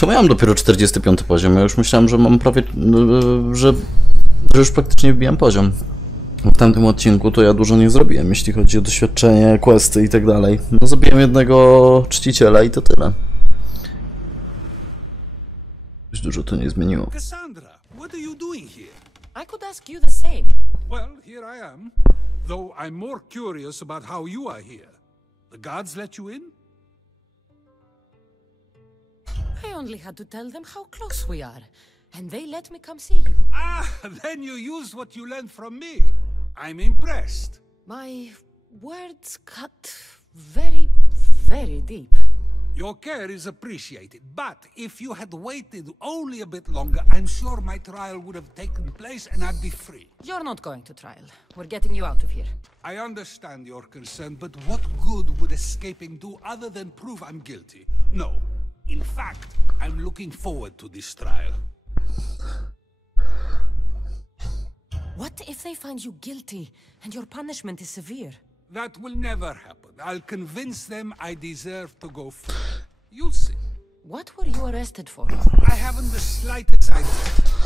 Czemu ja mam dopiero 45 poziom? Ja już myślałem, że mam prawie... że już praktycznie wbijam poziom. W tamtym odcinku to ja dużo nie zrobiłem, jeśli chodzi o doświadczenie, questy i tak dalej. No zabiłem jednego czciciela i to tyle. Już dużo to nie zmieniło. Cassandra, what are you doing here? I could ask you the same. Well, here I am. Though I'm more curious about how you are here. The gods let you in? I only had to tell them how close we are, and they let me come see you. Ah, then you used what you learned from me. I'm impressed. My words cut very, very deep. Your care is appreciated, but if you had waited only a bit longer, I'm sure my trial would have taken place and I'd be free. You're not going to trial. We're getting you out of here. I understand your concern, but what good would escaping do other than prove I'm guilty? No. In fact, I'm looking forward to this trial. What if they find you guilty and your punishment is severe? That will never happen. I'll convince them I deserve to go free. You'll see. What were you arrested for? I haven't the slightest idea.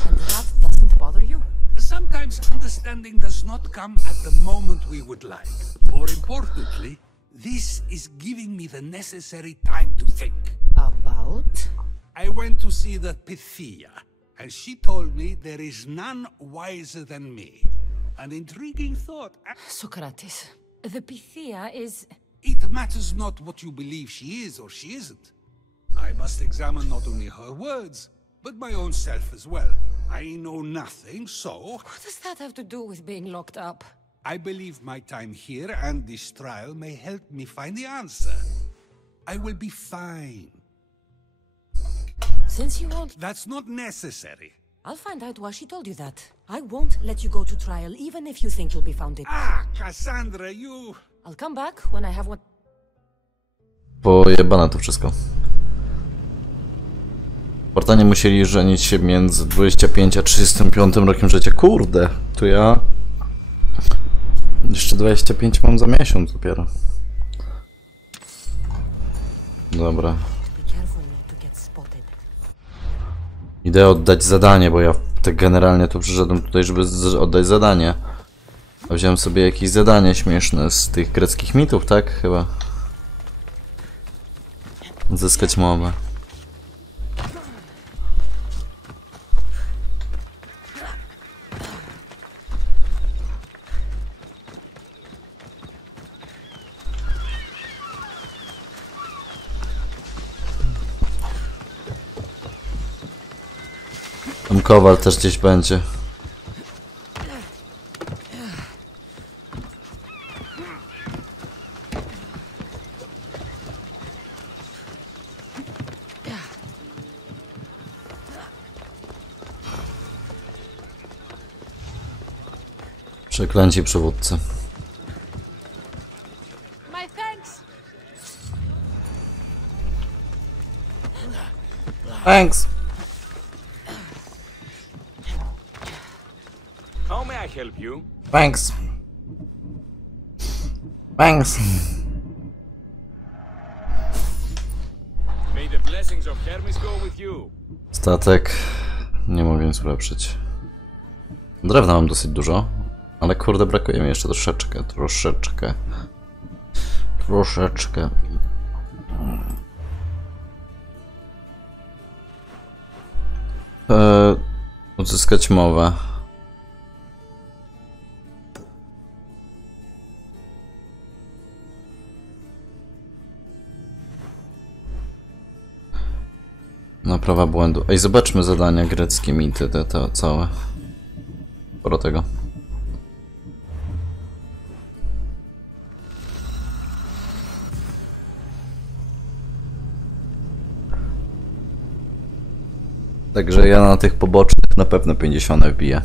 And that doesn't bother you? Sometimes understanding does not come at the moment we would like. More importantly, this is giving me the necessary time to think. About? I went to see the Pythia, and she told me there is none wiser than me. An intriguing thought. Socrates. The Pythia is... It matters not what you believe she is or she isn't. I must examine not only her words, but my own self as well. I know nothing, so... What does that have to do with being locked up? I believe my time here and this trial may help me find the answer. I will be fine. Since you won't... That's not necessary. I'll find out why she told you that. I won't let you go to trial, even if you think you'll be found it. Ah, Cassandra, you... I'll come back when I have what... Pojebane to wszystko. Spartanie musieli żenić się między 25 a 35 rokiem życia. Kurde, tu ja... Jeszcze 25 mam za miesiąc dopiero. Dobra. Be careful not to get spotted. Idę oddać zadanie, bo ja tak generalnie to przyszedłem tutaj, żeby oddać zadanie. A wziąłem sobie jakieś zadanie śmieszne z tych greckich mitów, tak? Chyba. Zyskać mowę. Tam kowal też gdzieś będzie. Przeklęci przywódcy. My thanks! Thanks. How may I help you? Thanks. Thanks. May the blessings of Hermes go with you. Statek. Nie mogę nic ulepszyć. Drewna mam dosyć dużo. Ale kurde, brakuje mi jeszcze troszeczkę. Odzyskać mowę. Naprawa błędu. Ej, zobaczmy zadania greckie mity, te całe. Sporo tego. Także ja na tych pobocznych na pewno 50 wbiję.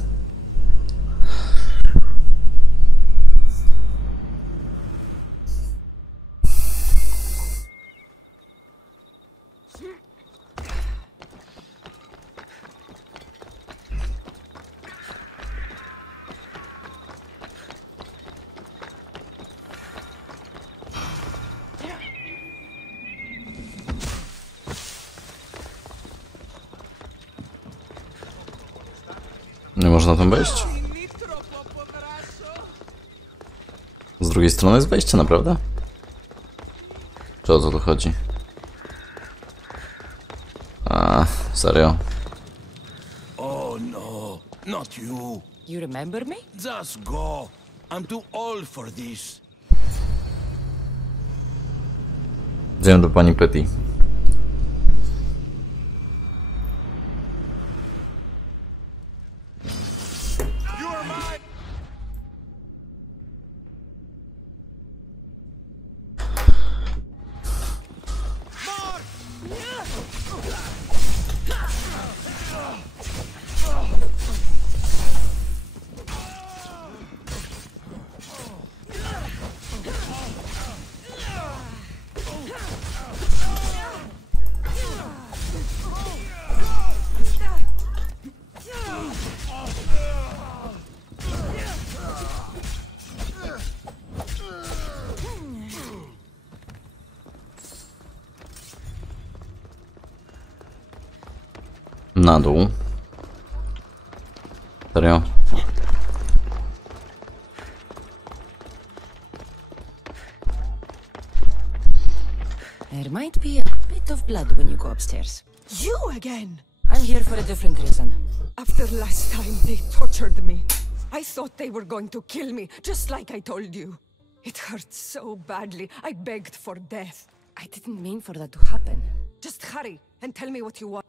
można tam wejść? Z drugiej strony jest wejście, naprawdę? Czy o co tu chodzi? A, serio? Oh no, not you. You remember me? Just go. I'm too old for this. Idziemy do pani Petty. Na dół. Serio? There might be a bit of blood when you go upstairs. You again? I'm here for a different reason. After last time, they tortured me. I thought they were going to kill me, just like I told you. It hurt so badly, I begged for death. I didn't mean for that to happen. Just hurry and tell me what you want.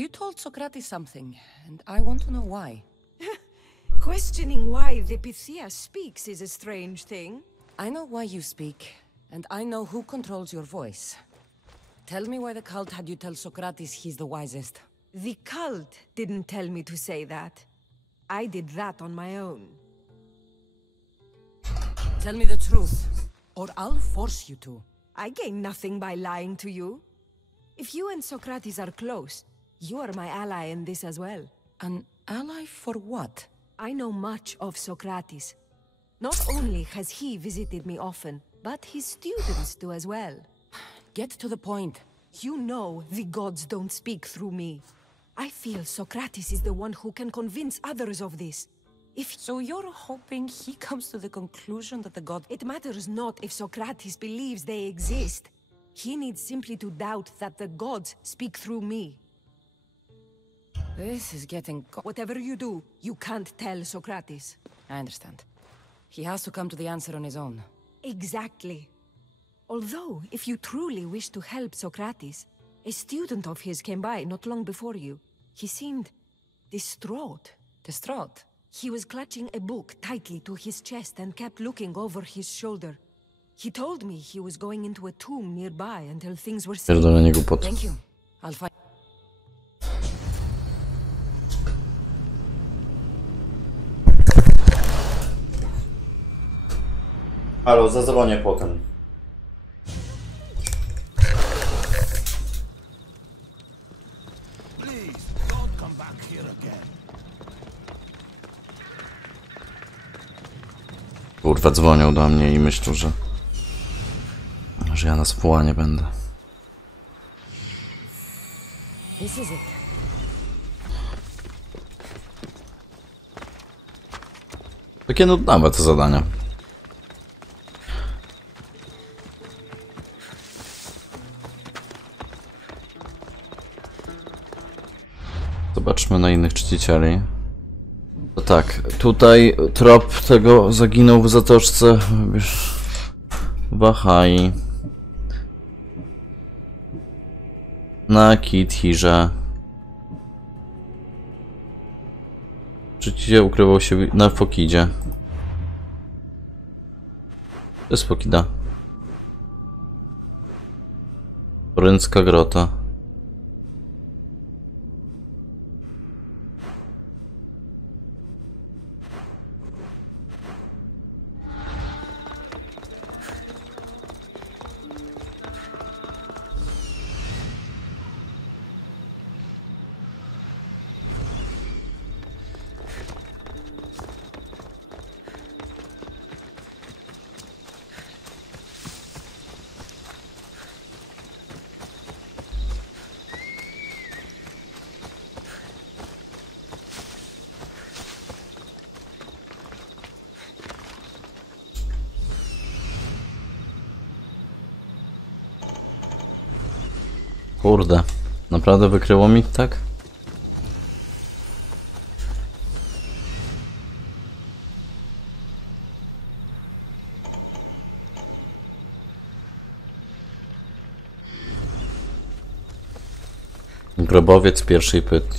You told Socrates something, and I want to know why. Questioning why the Pythia speaks is a strange thing. I know why you speak, and I know who controls your voice. Tell me why the cult had you tell Socrates he's the wisest. The cult didn't tell me to say that. I did that on my own. Tell me the truth, or I'll force you to. I gain nothing by lying to you. If you and Socrates are close, you are my ally in this as well. An ally for what? I know much of Socrates. Not only has he visited me often, but his students do as well. Get to the point. You know the gods don't speak through me. I feel Socrates is the one who can convince others of this. So you're hoping he comes to the conclusion that the god... It matters not if Socrates believes they exist. He needs simply to doubt that the gods speak through me. This is getting... Whatever you do, you can't tell Socrates. I understand. He has to come to the answer on his own. Exactly. Although, if you truly wish to help Socrates, a student of his came by not long before you. He seemed distraught. Distraught? He was clutching a book tightly to his chest and kept looking over his shoulder. He told me he was going into a tomb nearby until things were safe. Pierdolenie głupot. Thank you. I'll find... Halo, zadzwonię potem. Please, don't come back here again. Kurwa, dzwonią do mnie i myślą, że ja na spłanie będę. This is it. Takie nudnawe te zadania. Zobaczmy na innych czcicieli. To tak, tutaj trop tego zaginął w zatoczce Wahai. Na Kithirze. Czciciel ukrywał się na Fokidzie. To jest Fokida. Koryncka grota. Kurde. Naprawdę wykryło mi, tak? Grobowiec pierwszej pytki.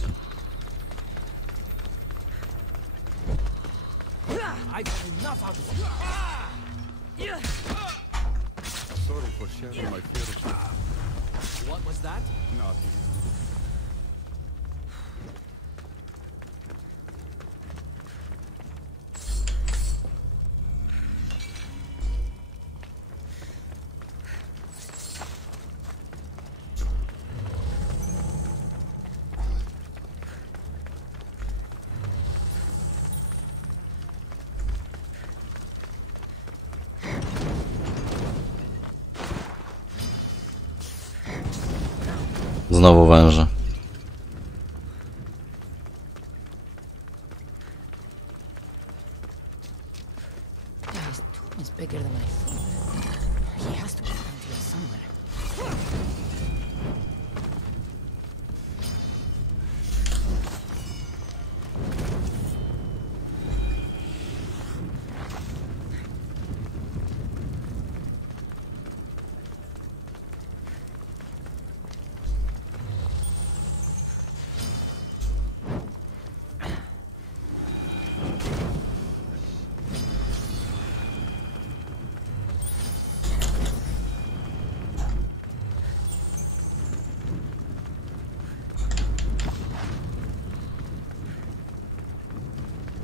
Sorry for sharing my fears. What was that? Nothing. Znowu węże. His tomb is bigger than I thought. He has to be around here somewhere.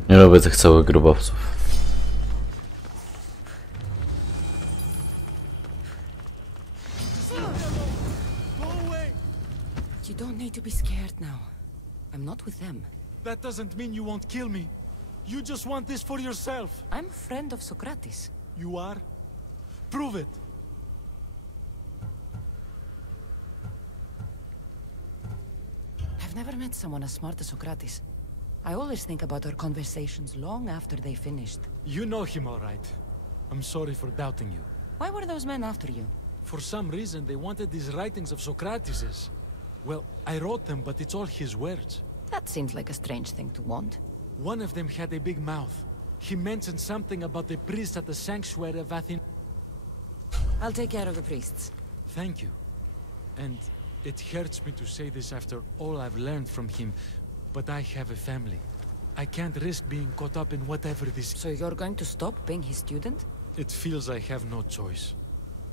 Nie lubię tych całych grobowców. You don't need to be scared now. I'm not with them. That doesn't mean you won't kill me. You just want this for yourself. I'm a friend of Socrates. You are? Prove it. I've never met someone as smart as Socrates. I always think about our conversations long after they finished. You know him all right. I'm sorry for doubting you. Why were those men after you? For some reason, they wanted these writings of Socrates's. Well, I wrote them, but it's all his words. That seems like a strange thing to want. One of them had a big mouth. He mentioned something about the priest at the sanctuary of Athens. I'll take care of the priests. Thank you. And it hurts me to say this after all I've learned from him, but I have a family. I can't risk being caught up in whatever this... So you're going to stop being his student? It feels I have no choice.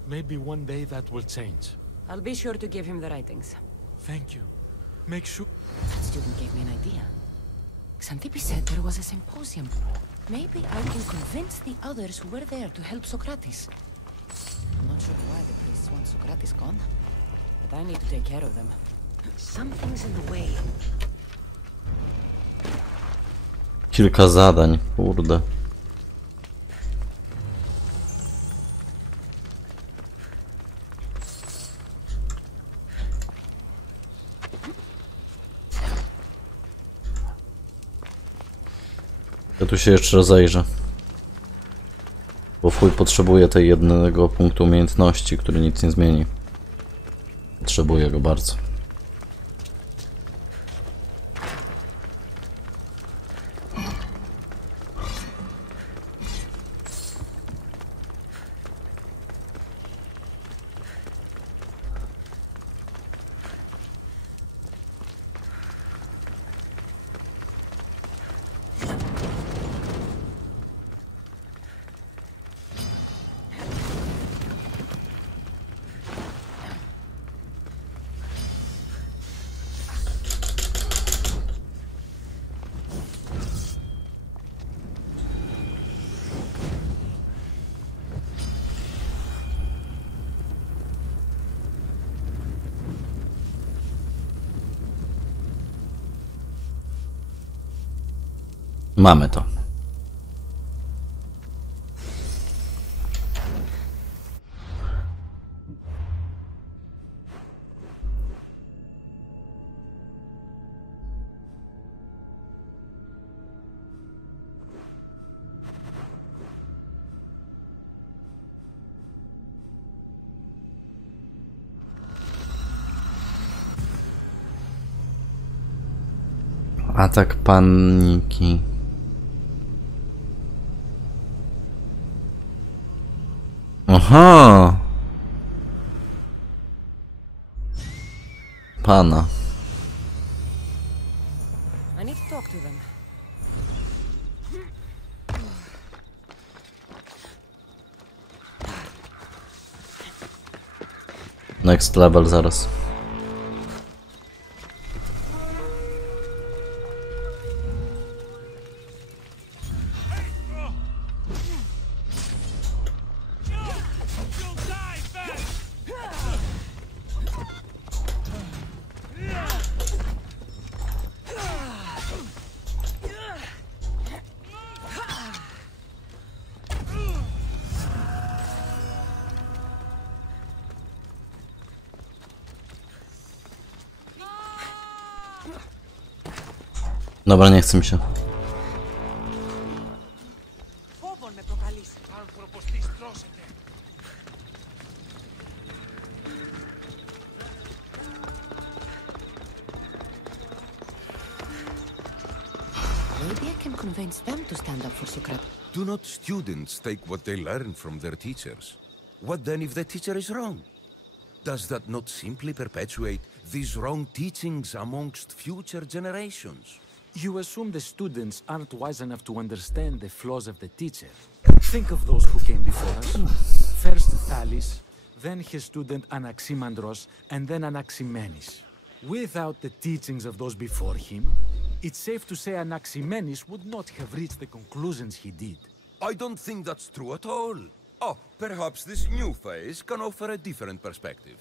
Maybe one day that will change. I'll be sure to give him the writings. Thank you. Make sure... That student gave me an idea. Xantippe said there was a symposium. Maybe I can convince the others who were there to help Socrates. I'm not sure why the priests want Socrates gone, but I need to take care of them. Something's in the way. Kilka zadań, kurde. Ja tu się jeszcze rozejrzę. Bo w chuj potrzebuję tej jednego punktu umiejętności, który nic nie zmieni. Potrzebuję go bardzo. Mamy to. Atak paniki. Aha! Pana. I need to talk to them. Next level zaraz. Dobra, nie chce mi się. Maybe I can convince them to stand up for Socrates. Do not students take what they learn from their teachers? What then if the teacher is wrong? Does that not simply perpetuate these wrong teachings amongst future generations? You assume the students aren't wise enough to understand the flaws of the teacher. Think of those who came before us. First Thales, then his student Anaximandros, and then Anaximenes. Without the teachings of those before him, it's safe to say Anaximenes would not have reached the conclusions he did. I don't think that's true at all. Oh, perhaps this new phase can offer a different perspective.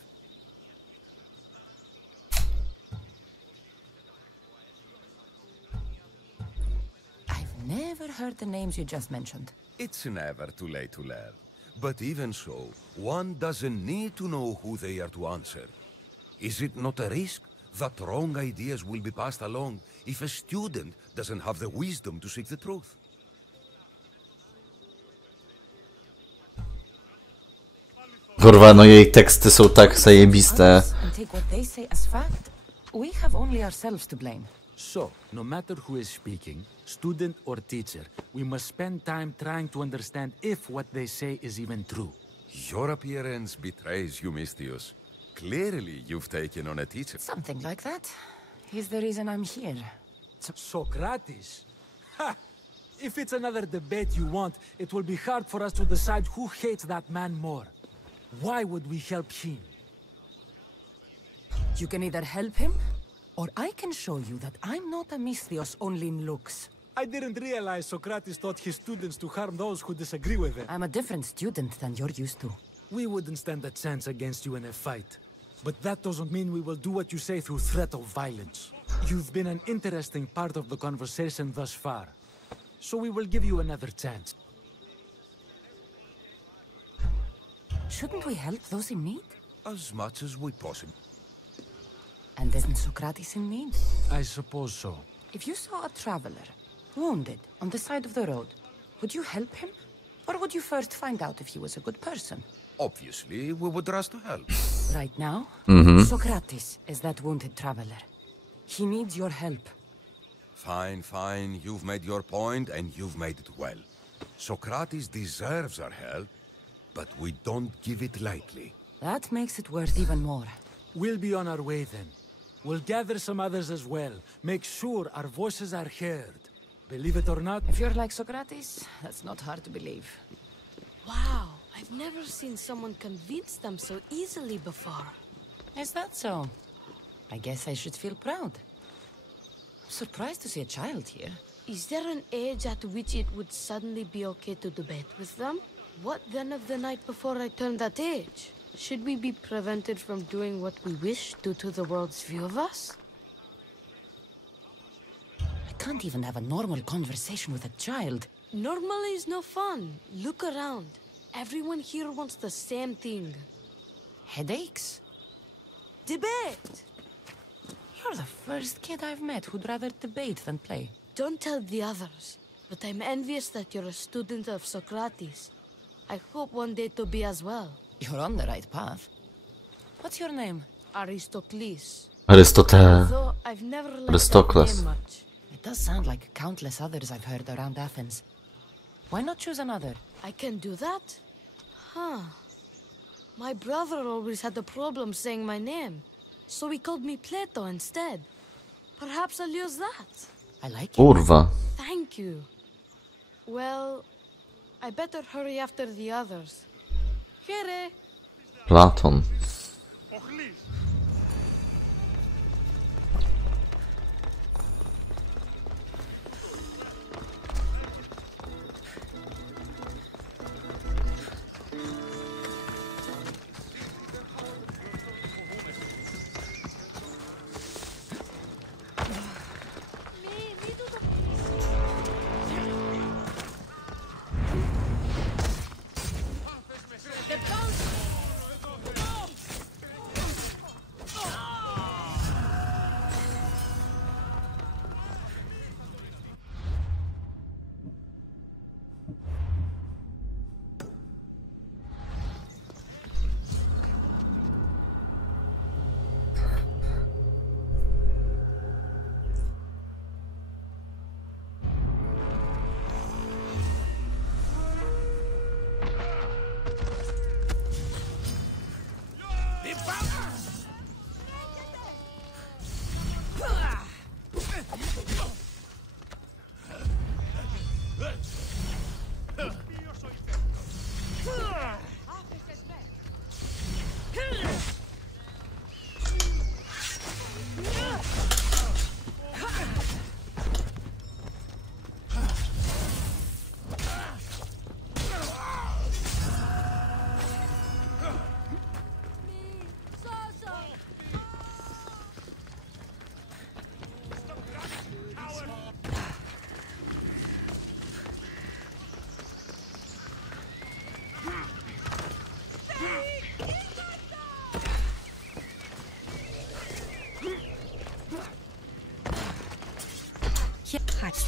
I've never heard the names you just mentioned. It's never too late to learn. But even so, one doesn't need to know who they are to answer. Is it not a risk that wrong ideas will be passed along if a student doesn't have the wisdom to seek the truth? Kurwa, no jej teksty są tak zajebiste. And take what they say as fact. We have only ourselves to blame. So, no matter who is speaking, student or teacher, we must spend time trying to understand if what they say is even true. Your appearance betrays you, Mystios. Clearly, you've taken on a teacher. Something like that. He's the reason I'm here. Socrates? Ha! If it's another debate you want, it will be hard for us to decide who hates that man more. Why would we help him? You can either help him, or I can show you that I'm not a Misthios only in looks. I didn't realize Socrates taught his students to harm those who disagree with him. I'm a different student than you're used to. We wouldn't stand a chance against you in a fight. But that doesn't mean we will do what you say through threat of violence. You've been an interesting part of the conversation thus far. So we will give you another chance. Shouldn't we help those in need? As much as we possibly. And isn't Socrates in need? I suppose so. If you saw a traveler, wounded, on the side of the road, would you help him? Or would you first find out if he was a good person? Obviously, we would rush to help. Right now, Mhm. Socrates is that wounded traveler. He needs your help. Fine, fine. You've made your point, and you've made it well. Socrates deserves our help, but we don't give it lightly. That makes it worth even more. We'll be on our way then. We'll gather some others as well. Make sure our voices are heard. Believe it or not, If you're like Socrates, that's not hard to believe. Wow, I've never seen someone convince them so easily before. Is that so? I guess I should feel proud. I'm surprised to see a child here. Is there an age at which it would suddenly be okay to debate with them? What then of the night before I turned that age? Should we be prevented from doing what we wish due to the world's view of us? I can't even have a normal conversation with a child. Normal is no fun. Look around. Everyone here wants the same thing. Headaches? Debate! You're the first kid I've met who'd rather debate than play. Don't tell the others, but I'm envious that you're a student of Socrates. I hope one day to be as well. You're on the right path. What's your name? Aristocles. Arystoteles. Though I've never liked that Aristocles. name much. It It does sound like countless others I've heard around Athens. Why not choose another? I can do that? Huh. My brother always had a problem saying my name, so he called me Plato instead. Perhaps I'll use that. I like it. Kurwa. Thank you. Well, I better hurry after the others. Here. Platon.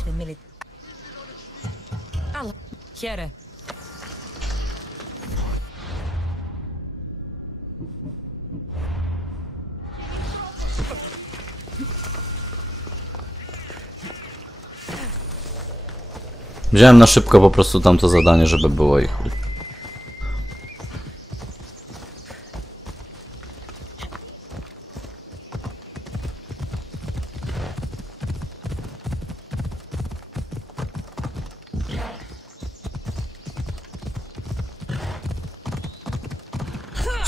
The military. Here. Wziąłem na szybko po prostu tamto zadanie, żeby było ich.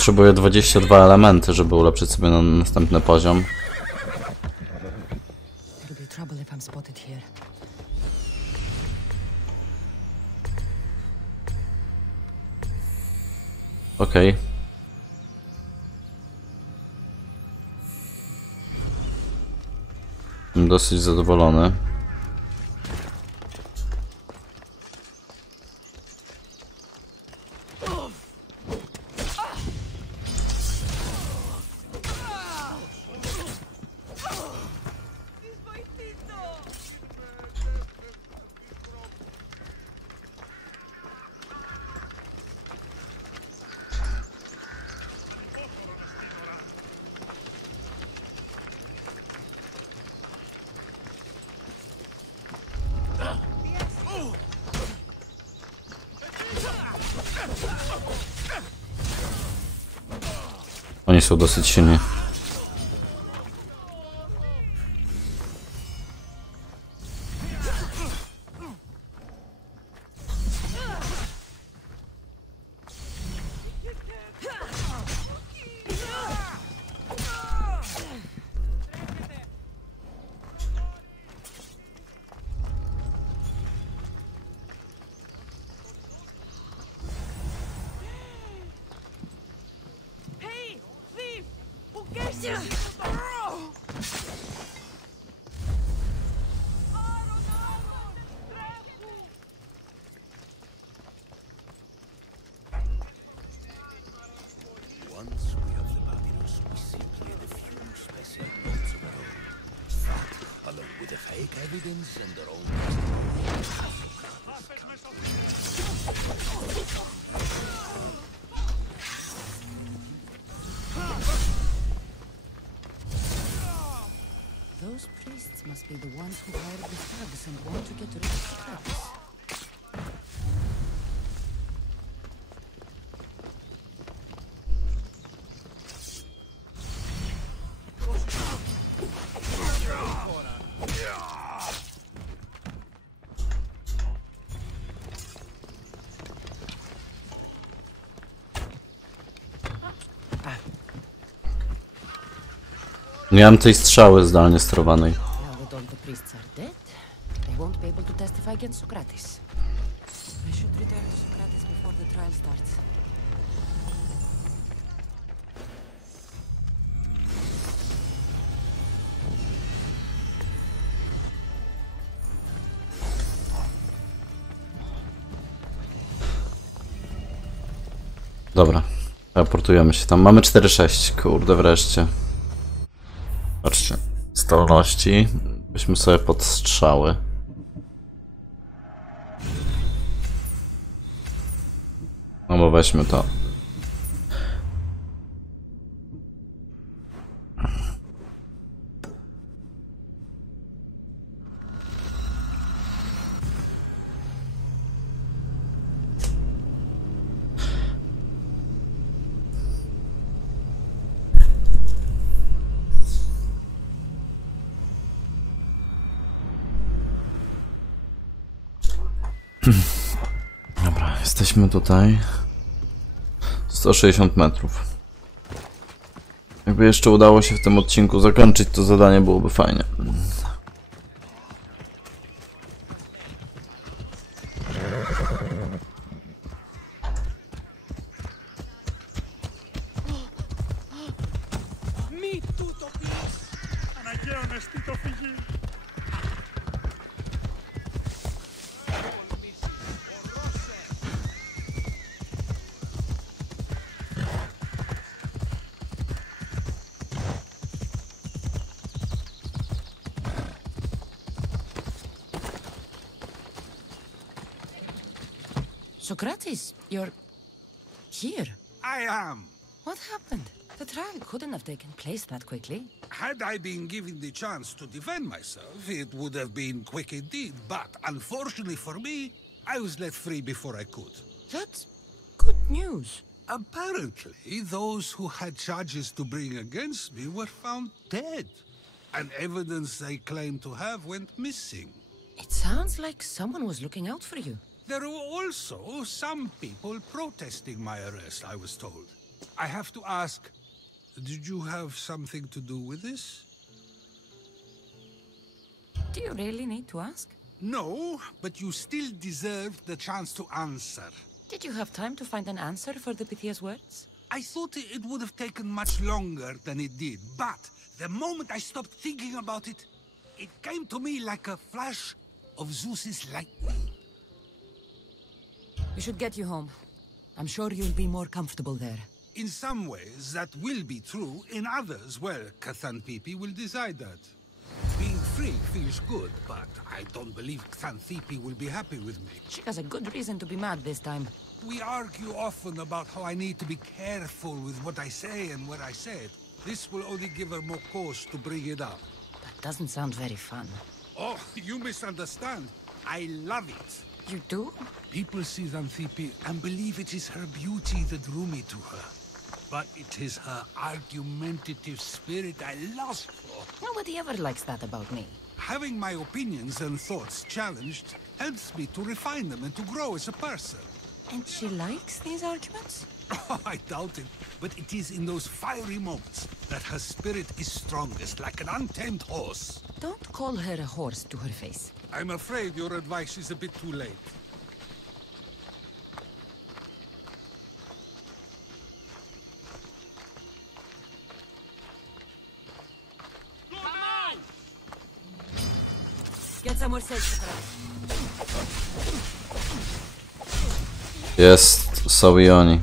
Potrzebuję 22 elementy, żeby ulepszyć sobie na następny poziom. Okej. Dosyć zadowolony. Oni są dosyć silni. Those priests must be the ones who hired the thugs and want to get rid of Sokratesa. Nie mam tej strzały zdalnie sterowanej. Now that all the priests are dead, they won't be able to testify against Socrates. I should return to Socrates before the trial starts. Dobra, raportujemy się tam. Mamy 4-6, kurde, wreszcie. Patrzcie, zdolności. Byśmy sobie pod strzały. No bo weźmy to. Dobra, jesteśmy tutaj. 160 metrów. Jakby jeszcze udało się w tym odcinku zakończyć to zadanie, byłoby fajnie. Socrates, you're here. I am. What happened? The trial couldn't have taken place that quickly. Had I been given the chance to defend myself, it would have been quick indeed. But unfortunately for me, I was let free before I could. That's good news. Apparently, those who had charges to bring against me were found dead, and evidence they claimed to have went missing. It sounds like someone was looking out for you. There were also some people protesting my arrest, I was told. I have to ask, did you have something to do with this? Do you really need to ask? No, but you still deserve the chance to answer. Did you have time to find an answer for the Pythia's words? I thought it would have taken much longer than it did, but the moment I stopped thinking about it, it came to me like a flash of Zeus's lightning. We should get you home. I'm sure you'll be more comfortable there. In some ways, that will be true. In others, well, Xanthippe will decide that. Being free feels good, but I don't believe Xanthippe will be happy with me. She has a good reason to be mad this time. We argue often about how I need to be careful with what I say and where I say it. This will only give her more cause to bring it up. That doesn't sound very fun. Oh, you misunderstand. I love it. You do? People see Xanthippe and believe it is her beauty that drew me to her. But it is her argumentative spirit I lust for. Nobody ever likes that about me. Having my opinions and thoughts challenged helps me to refine them and to grow as a person. And she likes these arguments? Oh, I doubt it. But it is in those fiery moments that her spirit is strongest, like an untamed horse. Don't call her a horse to her face. I'm afraid your advice is a bit too late. Get somewhere safe. Jest, są i oni.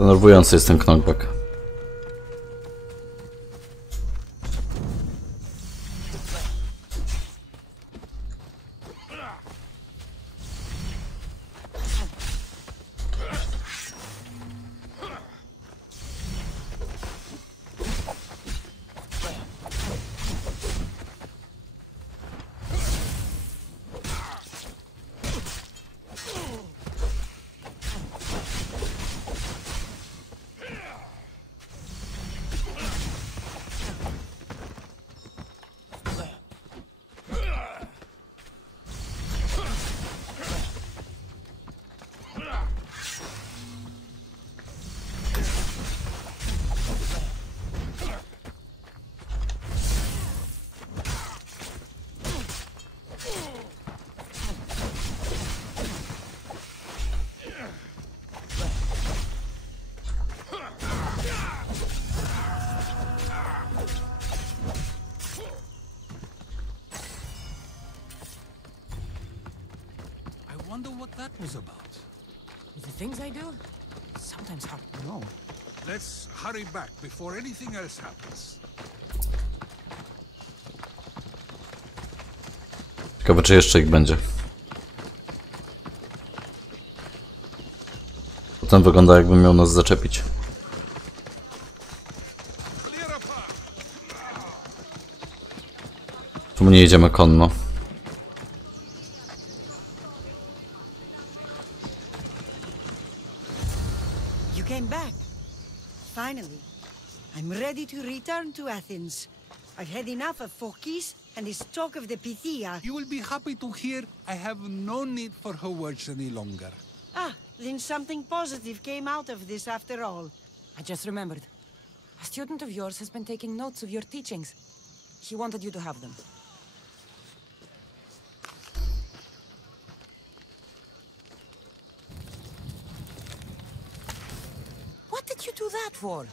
Denerwujący jest ten knockback. I wonder what that was about. The things I do? Sometimes hard to know. Let's hurry back before anything else happens. Ciekawe, czy jeszcze ich będzie. Potem wygląda, jakby miał nas zaczepić. Czemu nie jedziemy konno? You came back. Finally. I'm ready to return to Athens. I've had enough of Phorkys and his talk of the Pythia. You will be happy to hear I have no need for her words any longer. Ah, then something positive came out of this after all. I just remembered. A student of yours has been taking notes of your teachings. He wanted you to have them. What did you do that for?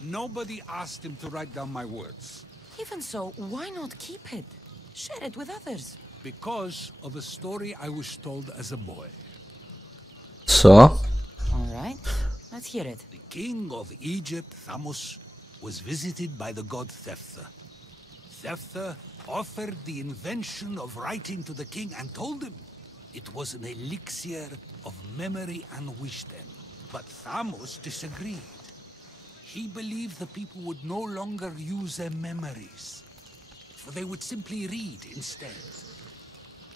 Nobody asked him to write down my words. Even so, why not keep it? Share it with others. Because of a story I was told as a boy. Co? All right, let's hear it. The king of Egypt, Thamos, was visited by the god Thephtha. Thephtha offered the invention of writing to the king and told him it was an elixir of memory and wisdom. But Thamos disagreed. He believed the people would no longer use their memories, for they would simply read instead.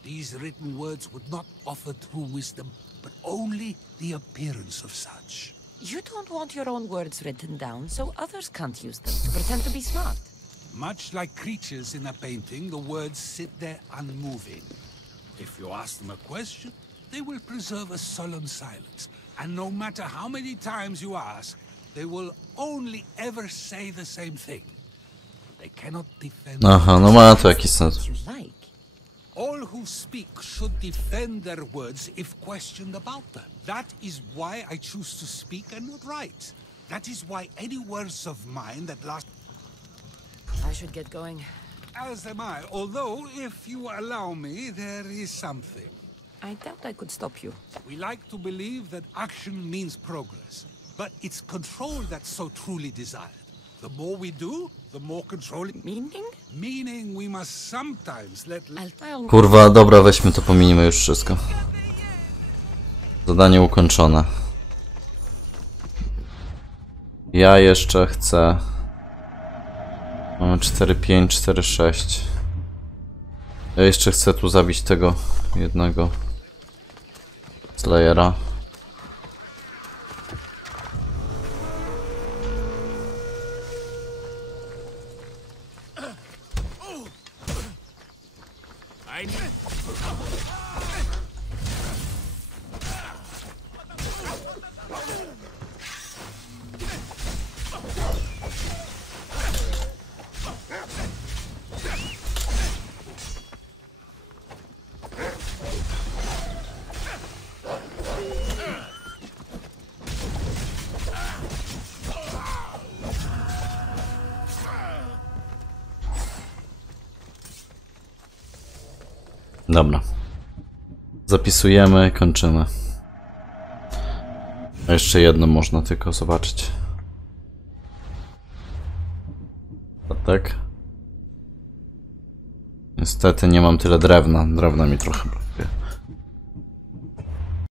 These written words would not offer true wisdom, but only the appearance of such. You don't want your own words written down, so others can't use them to pretend to be smart. Much like creatures in a painting, the words sit there unmoving. If you ask them a question, they will preserve a solemn silence. And no matter how many times you ask, they will only ever say the same thing. They cannot defend. Aha, no ma to jakiś sens. You like? All who speak should defend their words if questioned about them. That is why I choose to speak and not write. That is why any words of mine that last... I should get going. As am I, although, if you allow me, there is something. I doubt I could stop you. We like to believe that action means progress, but it's control that's so truly desired. The more we do, the more control... Meaning? Meaning we must sometimes let... Kurwa, dobra, weźmy to, pominimy już wszystko. Zadanie ukończone. Ja jeszcze chcę... Mamy 4, 5, 4, 6. Ja jeszcze chcę tu zabić tego jednego Slayera. Dobra. Zapisujemy, kończymy. Jeszcze jedno można tylko zobaczyć. Tak? Niestety nie mam tyle drewna. Drewna mi trochę